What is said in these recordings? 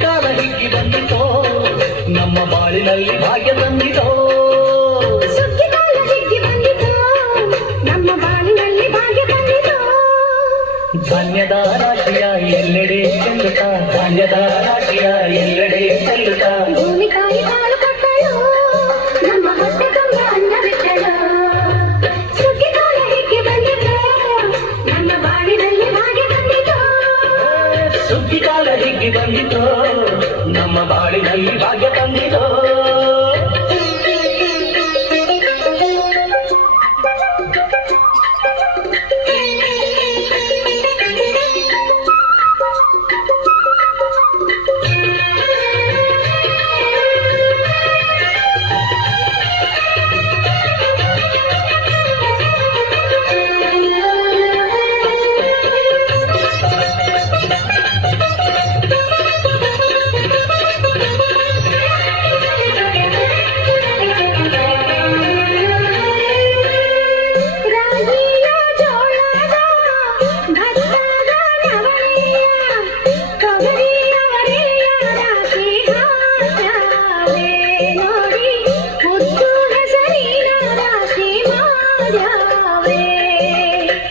ಕಾಲ ಹಿಗ್ಗಿ ಬಂದಿತೋ ನಮ್ಮ ಬಾಳಿನಲ್ಲಿ ಭಾಗ್ಯ ತಂದಿತೋ ಸುಗ್ಗಿಕಾಲ ಹಿಗ್ಗಿ ಬಂದಿತೋ ನಮ್ಮ ಬಾಳಿನಲ್ಲಿ ಭಾಗ್ಯ ಬಂದಿತೋ ಧಾನ್ಯದ ರಾಶಿಯ ಎಲ್ಲೆಡೆ ಚೆಲ್ಲುತ್ತ ಧಾನ್ಯದ ರಾಶಿಯ ಎಲ್ಲೆಡೆ ಚೆಲ್ಲುತ್ತ ಭೂಮಿ ತಾಯಿ ಕಾಲು ಕೊಟ್ಟಳು ನಮ್ಮ ಹೊಟ್ಟೆ ತುಂಬ ಅನ್ನ ಬಿಟ್ಟಳು ಸುಗ್ಗಿಕಾಲ ಹಿಗ್ಗಿ ಬಂದಿತೋ ನಮ್ಮ ಬಾಳಿನಲ್ಲಿ ಭಾಗ್ಯ ಬಂದಿತೋ ಸುಗ್ಗಿಕಾಲ ಹಿಗ್ಗಿ ಬಂದಿತೋ ನಮ್ಮ ಬಾಳಿನಲ್ಲಿ ಭಾಗ್ಯ ತಂದಿತೋ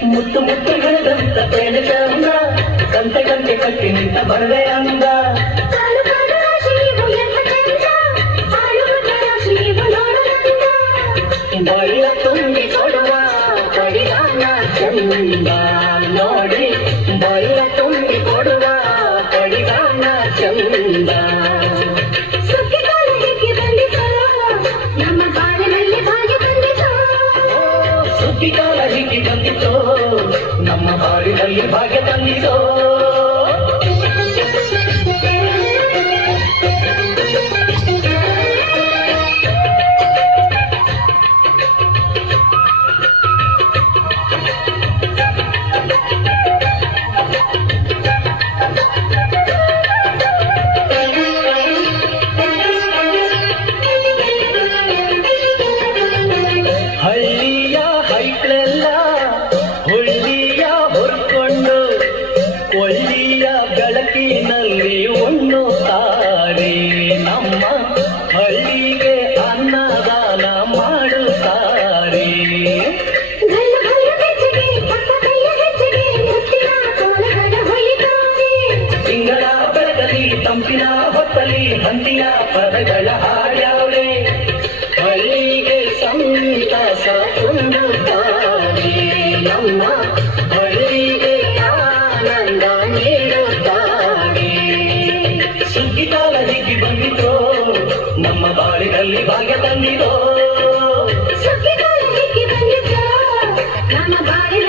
ಮುತ್ತು ಮುತ್ತು ಬೆಳೆದಂತ ಪೇನೆ ಚಂದ ಕಂತೆ ಕಂತೆ ಕಟ್ಟಿ ನಿಂತ ಬರದೆ ಅಂದ ಬಳ್ಳ ತುಂಬಿ ಕೊಡುವ ಕಡಿದಾನ ಚಂದ ನೋಡಿ ಬಳ್ಳ ತುಂಬಿ ಕೊಡುವ ಕಡಿದಾನ ಚಂದ ನಮ್ಮ ಬಾಳಿನಲ್ಲಿ ಭಾಗ್ಯ ಬಂದಿತೋ ಸುಗ್ಗಿಕಾಲ ಹಿಗ್ಗಿ ಬಂದಿತೋ ನಮ್ಮ ಬಾಳಿನಲ್ಲಿ ಭಾಗ್ಯ ತಂದಿತೋ ಹಳ್ಳಿಯ ಹೈಕ್ಳೆಲ್ಲ ಹುಳ್ಳಿಯ ಹೊರ್ಕೊಂಡು ಕೊಳ್ಳಿಯ ಬೆಳಕಿನಲ್ಲಿ ಉಣ್ಣುತ್ತಾರೆ ನಮ್ಮ ಹಳ್ಳಿಗೆ ಅನ್ನದಾನ ಮಾಡುತ್ತಾರೆ ತಿಂಗಳ ಬೆಳಕಲಿ ತಂಪಿನ ಹೊತ್ತಲಿ ಹಂದಿಯ ಪದಗಳ ಹಾಡ್ಯಾವ್ರೆ ಹಳ್ಳಿಗೆ ಸಂತಸ ತುಂಬುತ್ತಾರೆ ನಮ್ಮ ಹಳ್ಳಿಗೆ ಆನಂದ ನೀಡುತ್ತಾರೆ ಸುಗ್ಗಿಕಾಲ ಹಿಗ್ಗಿ ಬಂದಿತೋ ನಮ್ಮ ಬಾಳಿನಲ್ಲಿ ಭಾಗ್ಯ ತಂದಿತೋ ಸುಗ್ಗಿಕಾಲ ಹಿಗ್ಗಿ ಬಂದಿತೋ ನಮ್ಮ ಬಾಳಿನಲ್ಲಿ